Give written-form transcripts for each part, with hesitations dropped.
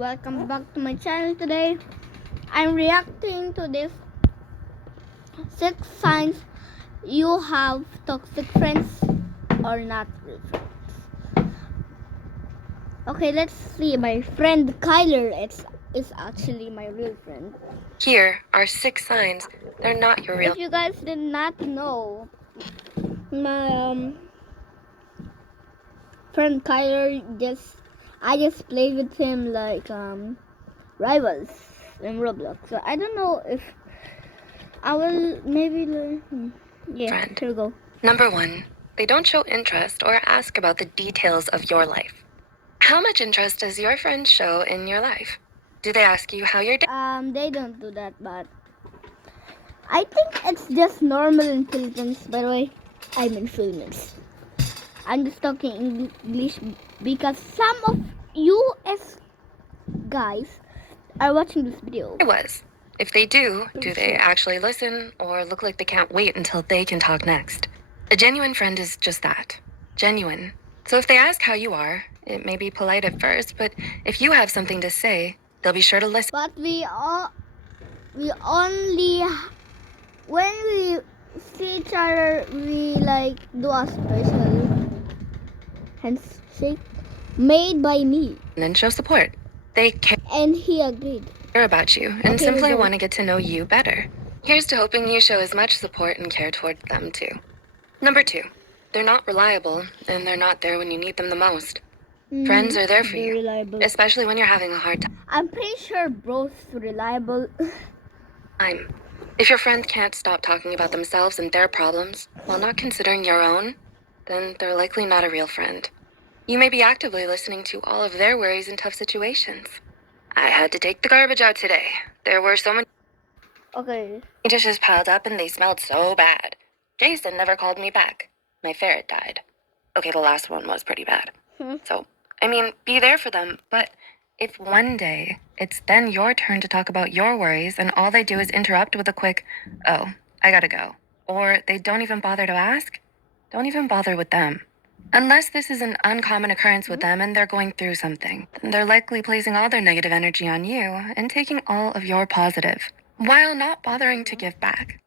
welcome back to my channel. Today I'm reacting to this 6 signs you have toxic friends or not real friends. Okay, let's see. My friend Kyler is actually my real friend. Here are 6 signs they're not your real. If you guys did not know, my friend Kyler I just played with him like rivals in Roblox. So I don't know if I will maybe learn. Yeah, Friend. here we go. Number 1, they don't show interest or ask about the details of your life. How much interest does your friend show in your life? Do they ask you how your day? They don't do that, but I think it's just normal in Philippines. By the way, I'm in Philippines. I'm just talking English because some of US guys are watching this video. was. If they do they actually listen or look like they can't wait until they can talk next? A genuine friend is just that. Genuine. So if they ask how you are, it may be polite at first, but if you have something to say, they'll be sure to listen. But we only when we see each other, we like do a special handshake made by me, And then show support. They care and he agreed. about you and Okay, simply we go. want to get to know you better. Here's to hoping you show as much support and care towards them too. Number 2, they're not reliable and they're not there when you need them the most. Friends are there for They're you, reliable. especially when you're having a hard I'm pretty sure bro's reliable. time. If your friend can't stop talking about themselves and their problems while not considering your own, then they're likely not a real friend. You may be actively listening to all of their worries in tough situations. I had to take the garbage out today. There were so many Okay. dishes piled up and they smelled so bad. Jason never called me back. My ferret died. Okay, the last one was pretty bad. So, be there for them, but if one day it's then your turn to talk about your worries and all they do is interrupt with a quick, "Oh, I gotta go," or they don't even bother to ask, don't even bother with them. Unless this is an uncommon occurrence with them and they're going through something, then they're likely placing all their negative energy on you and taking all of your positive, while not bothering to give back.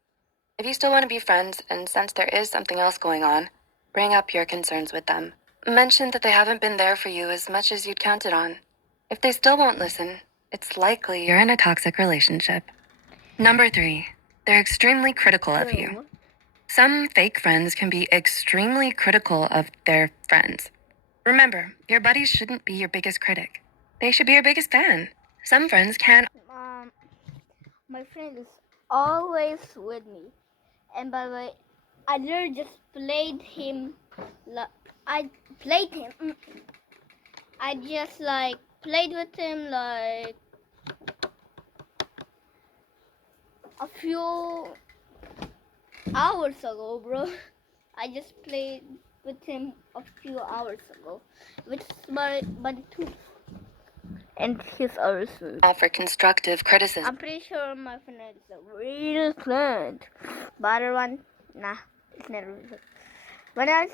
If you still want to be friends and sense there is something else going on, bring up your concerns with them. Mention that they haven't been there for you as much as you'd counted on. If they still won't listen, it's likely you're in a toxic relationship. Number 3, they're extremely critical of you. Some fake friends can be extremely critical of their friends. Remember, your buddies shouldn't be your biggest critic. They should be your biggest fan. Some friends can. My friend is always with me, and by the way, I literally just played him. I played him. I just like played with him like a few hours ago, bro. I just played with him a few hours ago, which is my buddy too, and he's also. Offer constructive criticism. I'm pretty sure my friend is a real friend. The other one, nah, it's not real. When I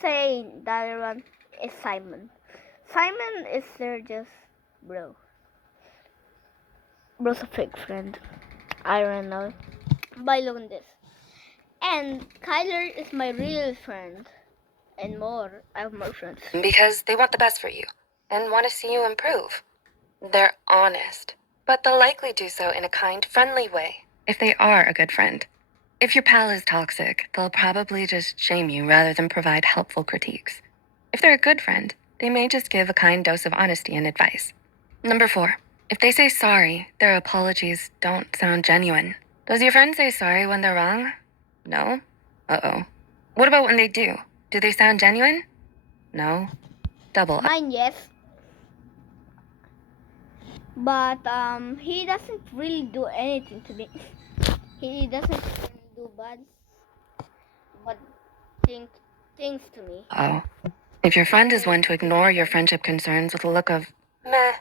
say the other one is Simon. Simon is there just bro. Bro's a fake friend. I don't know. But look at this. And Kyler is my real friend. And more, I have more friends. Because they want the best for you and want to see you improve. They're honest, but they'll likely do so in a kind, friendly way if they are a good friend. If your pal is toxic, they'll probably just shame you rather than provide helpful critiques. If they're a good friend, they may just give a kind dose of honesty and advice. Number 4, if they say sorry, their apologies don't sound genuine. Does your friend say sorry when they're wrong? No? Uh-oh. What about when they do? Do they sound genuine? No. Double. Mine, yes. But he doesn't really do anything to me. He doesn't do bad but things to me. Oh. If your friend is one to ignore your friendship concerns with a look of meh,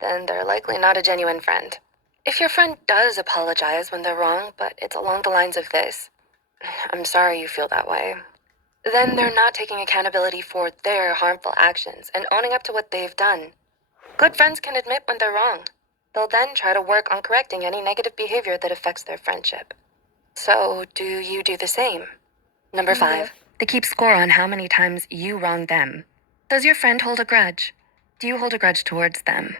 then they're likely not a genuine friend. If your friend does apologize when they're wrong, but it's along the lines of this, "I'm sorry you feel that way," then they're not taking accountability for their harmful actions and owning up to what they've done. Good friends can admit when they're wrong. They'll then try to work on correcting any negative behavior that affects their friendship. So, do you do the same? Number 5. Yes. They keep score on how many times you wronged them. Does your friend hold a grudge? Do you hold a grudge towards them?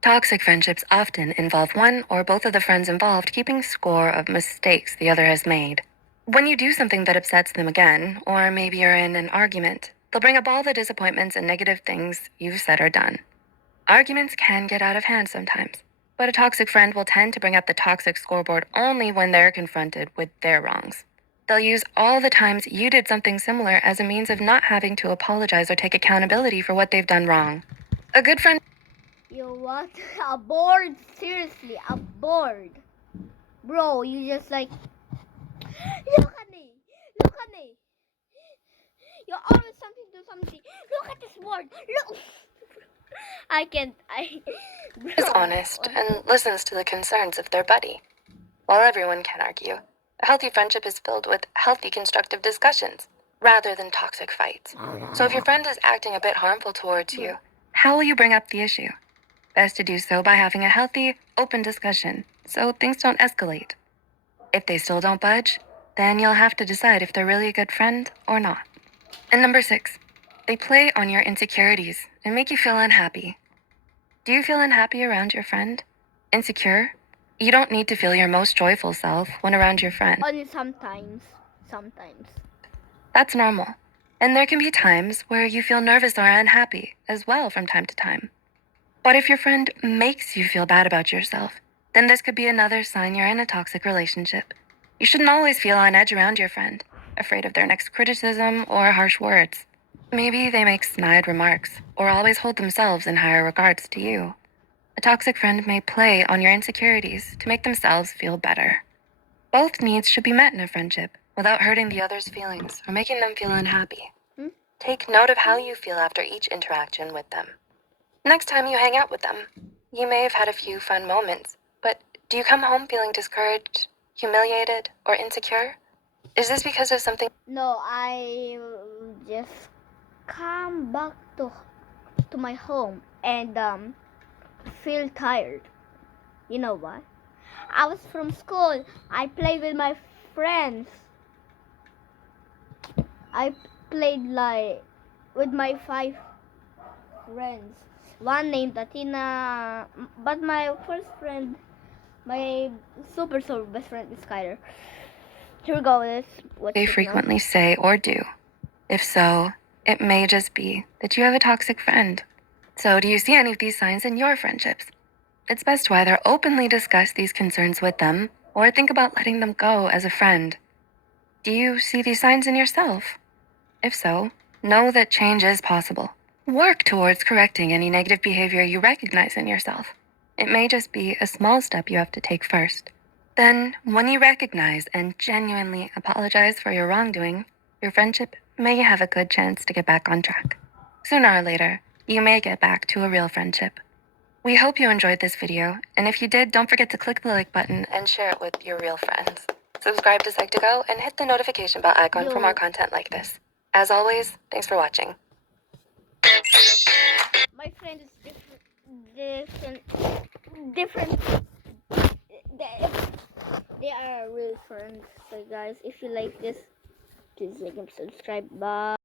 Toxic friendships often involve one or both of the friends involved keeping score of mistakes the other has made. When you do something that upsets them again, or maybe you're in an argument, they'll bring up all the disappointments and negative things you've said or done. Arguments can get out of hand sometimes, but a toxic friend will tend to bring up the toxic scoreboard only when they're confronted with their wrongs. They'll use all the times you did something similar as a means of not having to apologize or take accountability for what they've done wrong. A good friend. You what? A board? Seriously, a board. Bro, you just like, look at me. Look at me. You're always something to something. Look at this board. Look. I can't. Is honest and listens to the concerns of their buddy. While everyone can argue, a healthy friendship is filled with healthy constructive discussions rather than toxic fights. So if your friend is acting a bit harmful towards you, how will you bring up the issue? Best to do so by having a healthy, open discussion so things don't escalate. If they still don't budge, then you'll have to decide if they're really a good friend or not. And number 6, they play on your insecurities and make you feel unhappy. Do you feel unhappy around your friend? Insecure? You don't need to feel your most joyful self when around your friend. Only sometimes. Sometimes. That's normal. And there can be times where you feel nervous or unhappy as well from time to time. But if your friend makes you feel bad about yourself, then this could be another sign you're in a toxic relationship. You shouldn't always feel on edge around your friend, afraid of their next criticism or harsh words. Maybe they make snide remarks or always hold themselves in higher regards to you. A toxic friend may play on your insecurities to make themselves feel better. Both needs should be met in a friendship without hurting the other's feelings or making them feel unhappy. Take note of how you feel after each interaction with them. Next time you hang out with them, you may have had a few fun moments, but do you come home feeling discouraged, humiliated, or insecure? Is this because of something? No, I just come back to my home and feel tired. You know why? I was from school. I played with my friends. I played like with my 5 friends. One named Tatina, but my first friend, my super best friend is Skyler. Here we go. Let's watch They it now. frequently say or do. If so, it may just be that you have a toxic friend. So, do you see any of these signs in your friendships? It's best to either openly discuss these concerns with them or think about letting them go as a friend. Do you see these signs in yourself? If so, know that change is possible. Work towards correcting any negative behavior you recognize in yourself. It may just be a small step you have to take first. Then, when you recognize and genuinely apologize for your wrongdoing, your friendship may have a good chance to get back on track. Sooner or later, you may get back to a real friendship. We hope you enjoyed this video, and if you did, don't forget to click the like button and share it with your real friends. Subscribe to Psych2Go and hit the notification bell icon for more content like this. As always, thanks for watching. My friend is different. They are real friends. So guys, if you like this, please like and subscribe. Bye.